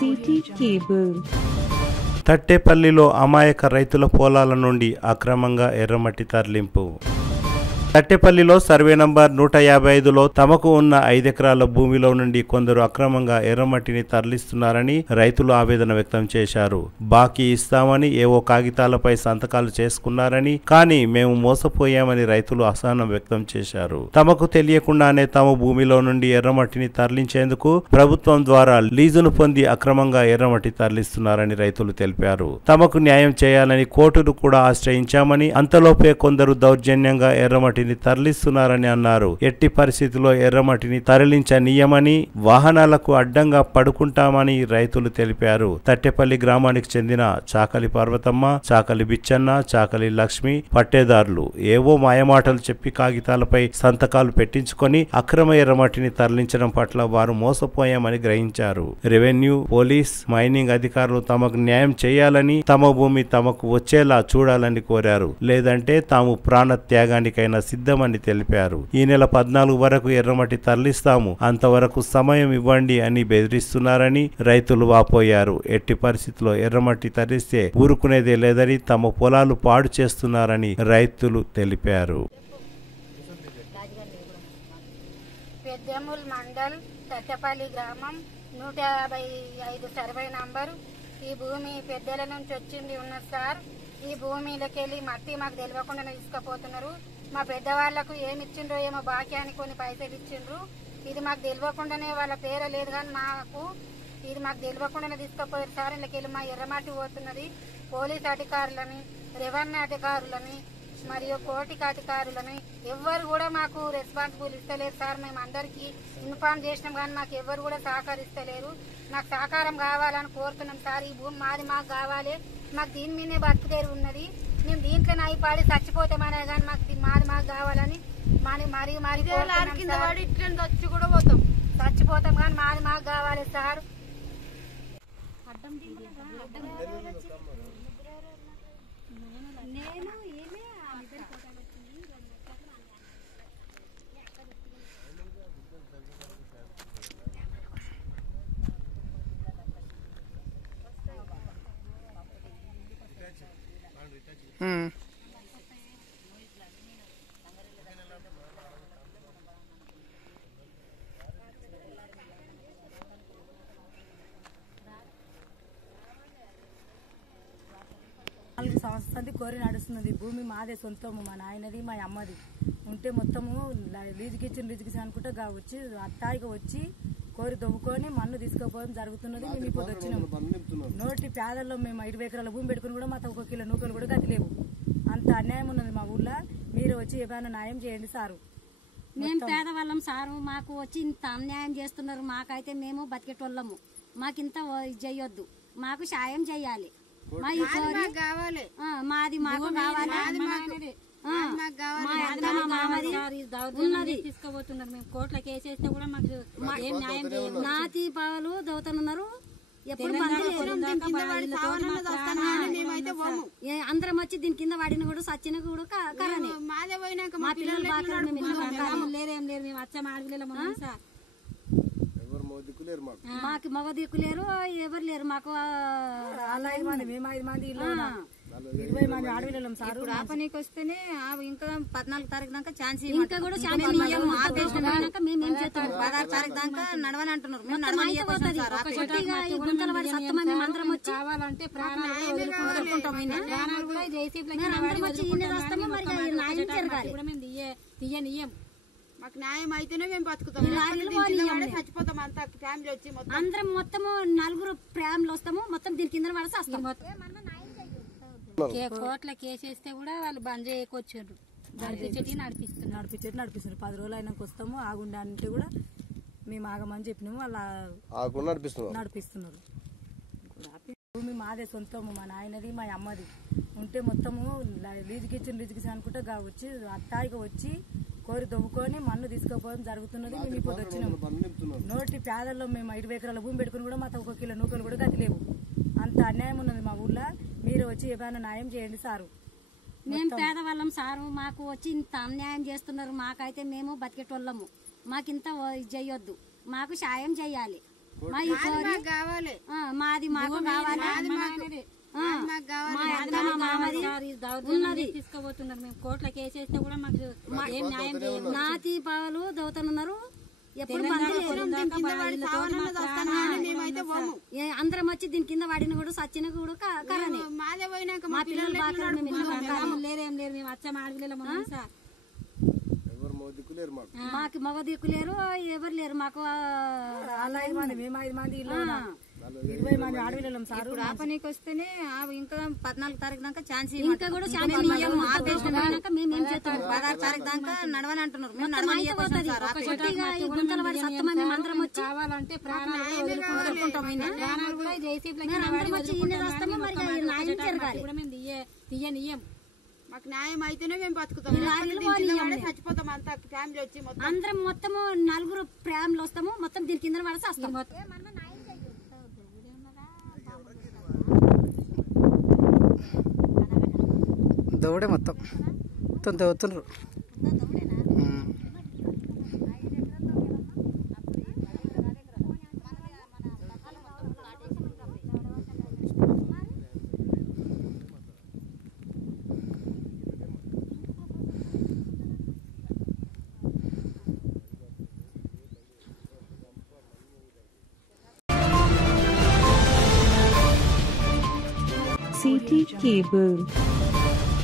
City cable. తట్టేపల్లిలో అమాయక రైతుల పొలాల నుండి అక్రమంగా ఎర్రమట్టి తరలింపు. తట్టేపల్లిలో సర్వే నంబర్ 155లో తమకు ఉన్న 5 ఎకరాల భూమిలో నుండి కొందరు అక్రమంగా ఎర్రమట్టిని తరలిస్తున్నారని రైతులు ఆవేదన వ్యక్తం చేశారు. బాకీ ఇస్తామని ఏవో కాగితాలపై సంతకాలు చేసుకున్నారని, కానీ మేము మోసపోయామని రైతులు అసహనం వ్యక్తం చేశారు. తమకు తెలియకుండానే తమ భూమిలో నుండి ఎర్రమట్టిని తరలించేందుకు ప్రభుత్వం ద్వారా లీజును పొంది అక్రమంగా ఎర్రమట్టి తరలిస్తున్నారని రైతులు తెలిపారు. తమకు న్యాయం చేయాలని కోర్టును కూడా ఆశ్రయించామని, అంతలోపే కొందరు దౌర్జన్యంగా ఎర్రమట్టి తరలిస్తున్నారని అన్నారు. ఎట్టి పరిస్థితుల్లో ఎర్రమట్టిని తరలించనీయమని, వాహనాలకు అడ్డంగా పడుకుంటామని రైతులు తెలిపారు. తట్టేపల్లి గ్రామానికి చెందిన చాకలి పార్వతమ్మ, చాకలి బిచ్చన్న, చాకలి లక్ష్మి పట్టేదారులు ఏవో మాయమాటలు చెప్పి కాగితాలపై సంతకాలు పెట్టించుకొని అక్రమ ఎర్రమట్టిని తరలించడం పట్ల వారు మోసపోయామని గ్రహించారు. రెవెన్యూ, పోలీస్, మైనింగ్ అధికారులు తమకు న్యాయం చేయాలని, తమ భూమి తమకు వచ్చేలా చూడాలని కోరారు. లేదంటే తాము ప్రాణ త్యాగానికైనా సిద్ధమని తెలిపారు. ఈ నెల 14 వరకు ఎర్రమట్టి తరలిస్తాము, అంతవరకు సమయం ఇవ్వండి అని బెదిరిస్తున్నారని రైతులు వాపోయారు. ఎట్టి పరిస్థితుల్లో ఎర్రమట్టి తరలిస్తే ఊరుకునేదే లేదని, తమ పొలాలు పాడు చేస్తున్నారని రైతులు తెలిపారు. పెద్దమూల్ మండల్ తట్టపల్లి గ్రామం 155 సర్వే నంబరు. ఈ భూమి పెద్దల నుంచి వచ్చింది ఉన్నది సార్. ఈ భూమిలోకెళ్ళి మట్టి మాకు తెలియకుండా తీసుకుపోతున్నారు. మా పెద్దవాళ్లకు ఏమి ఇచ్చిండ్రో ఏమో బాకీ అని కొన్ని పైసలు ఇచ్చిండ్రు. ఇది మాకు తెలియకుండానే వాళ్ళ పేరే లేదు, కానీ ఇది మాకు తెలియకుండానే తీసుకుపోయారు సార్. ఇళ్ళకెళ్ళి మా ఎర్రమట్టి పోతున్నది. పోలీస్ అధికారులని, రెవెన్యూ అధికారులని మరియు కోర్టుకి అధికారులని ఎవ్వరు కూడా మాకు రెస్పాన్సిబుల్ ఇస్తలేరు సార్. మేము అందరికీ ఇన్ఫార్మ్ చేసినాం, కానీ మాకు ఎవరు కూడా సహకరిస్తలేరు. నాకు సహకారం కావాలని కోరుతున్నాం సార్. ఈ భూమి మాది, మాకు కావాలి. మాకు దీని మీదే బతుకుదేరు ఉన్నది. మేము దీంట్లో నైపాడి చచ్చిపోతామనే కానీ మాకు మాకు కావాలని మరీ చచ్చిపోతాం, కానీ మాకు కావాలి సార్. సంవత్సరానికి కోరి నడుస్తున్నది. భూమి మాదే, సొంతము, మా నాయనది, మా అమ్మది ఉంటే మొత్తము లీజుకిచ్చి అనుకుంటే వచ్చి అత్తాయిగా వచ్చి కోరి దొమ్ముకొని మన్ను తీసుకుపోవడం జరుగుతున్నది. మేము ఇప్పుడు వచ్చినాము. నోటి పేదల్లో మేము 20 ఎకరాల భూమి పెట్టుకుని కూడా మాకు 1 కిలో నూకలు కూడా గతి లేవు. అంత అన్యాయం ఉన్నది మా ఊర్లో. మీరు వచ్చి ఏమైనా న్యాయం చేయండి సారు. మేము పేదవాళ్ళం సారు, మాకు వచ్చి ఇంత అన్యాయం చేస్తున్నారు. మాకైతే మేము బతికేటోళ్ళము, మాకింత చేయొద్దు, మాకు సాయం చెయ్యాలి. మాది మాకు కావాలి. తీసుకుపోతున్నారు. మేము కోర్టులో కేసేస్తే కూడా మాకు ఏం న్యాయం చేయలేదు. నాతి పాలు దౌతున్నారు. ఎప్పుడు అందరం వచ్చి దీని కింద వాడిన కూడా సచ్చిన కూడా కరనే. మా పిల్లలు లేరేం లేరు. మేము వచ్చాము ఆడపిల్లలు సార్. మాకు మగ దిక్కులేరు, ఎవరు లేరు. మాకు 5 మంది, మేము 5 మంది, 20 మంది ఆడపిల్లలం సార్. ఆపనీకి వస్తేనే ఇంకా 14 తారీఖు దాకా ఛాన్స్, ఇంకా కూడా ఛాన్స్ మేమేం చేస్తాం. 16 తారీఖు దాకా నడవని అంటున్నారు. అందరం వచ్చి కావాలంటే ప్రాణాలు కూడా తీయనియం. మాకు న్యాయం అయితేనే మేము బతుకుతాం, చచ్చిపోతాం. అంతా ఫ్యామిలీ వచ్చి అందరం మొత్తము 4 ఫ్యామిలీ వస్తాము. మొత్తం దీని కింద పడేసి వస్తాం. కోట్ల కేసేస్తే కూడా వాళ్ళు బంద్ చేయకొచ్చారు. నడిపిస్తున్నారు 10 రోజులు అయినాక వస్తాము. ఆగుండే అంటే కూడా మేము ఆగమని చెప్పినాము, వాళ్ళు నడిపిస్తున్నారు. భూమి మాదే, సొంతము, మా నాయనది, మా అమ్మది ఉంటే మొత్తము లీజుకిచ్చి అనుకుంటే వచ్చి అత్తాయిగా వచ్చి కోరి దొమ్ముకొని మన్ను తీసుకుపోవడం జరుగుతున్నది. మేము ఇప్పుడు వచ్చినాము. నోటి పేదల్లో మేము 20 ఎకరాల భూమి పెట్టుకుని కూడా మాకు 1 కిలో నూకలు కూడా గతి లేవు. అంత అన్యాయం ఉన్నది మా ఊర్లో. మీరు వచ్చి ఏమైనా న్యాయం చేయండి సారు. మేము పేదవాళ్ళం సారు, మాకు వచ్చి ఇంత అన్యాయం చేస్తున్నారు. మాకైతే మేము బతికేటోళ్ళము, మాకింత చేయొద్దు, మాకు సాయం చెయ్యాలి. మా ఈ కోరి కావాలి మాది మాకు కావాలి తీసుకుపోతున్నారు. మేము కోర్టులో కేసు వేస్తే కూడా మాకు ఏం న్యాయం చేయలేదు. నాతి పాలు దవుతున్నారు. ఎప్పుడు అందరం వచ్చి దీని కింద వాడిన కూడా సచ్చిన కూడా కరనే. మా పిల్లలు లేరేం లేరు. మేము వచ్చాము ఆడపిల్లలు సార్. మాకు మగ దిక్కు లేరు, ఎవరు లేరు. మాకు 5 మంది, మేము 5 మంది, 20 మంది ఆడపిల్లలం సార్. ఆపనీకి వస్తేనే ఇంకా 14 తారీఖు దాకా ఛాన్స్ ఇంకా కూడా ఛాన్స్ మేమేం చేస్తాం. 16 తారీఖు దాకా నడవని అంటున్నారు. గుంతల వాడి సత్తమా మేము అందరం వచ్చి కావాలంటే ప్రాణాలు కూడా అందరం వచ్చి ఇన్ని వస్తాము. మరి న్యాయం జరగాలి. తీయనియం. మాకు న్యాయం అయితేనే మేము బతుకుతాం. చచ్చిపోతాం అంతా ఫ్యామిలీ వచ్చి అందరం మొత్తము 4 ఫ్యామిలీ వస్తాము. మొత్తం దీని కింద పడేసి వస్తాం. దౌడే మొత్తం తవ్వుతున్నారు. CT Cable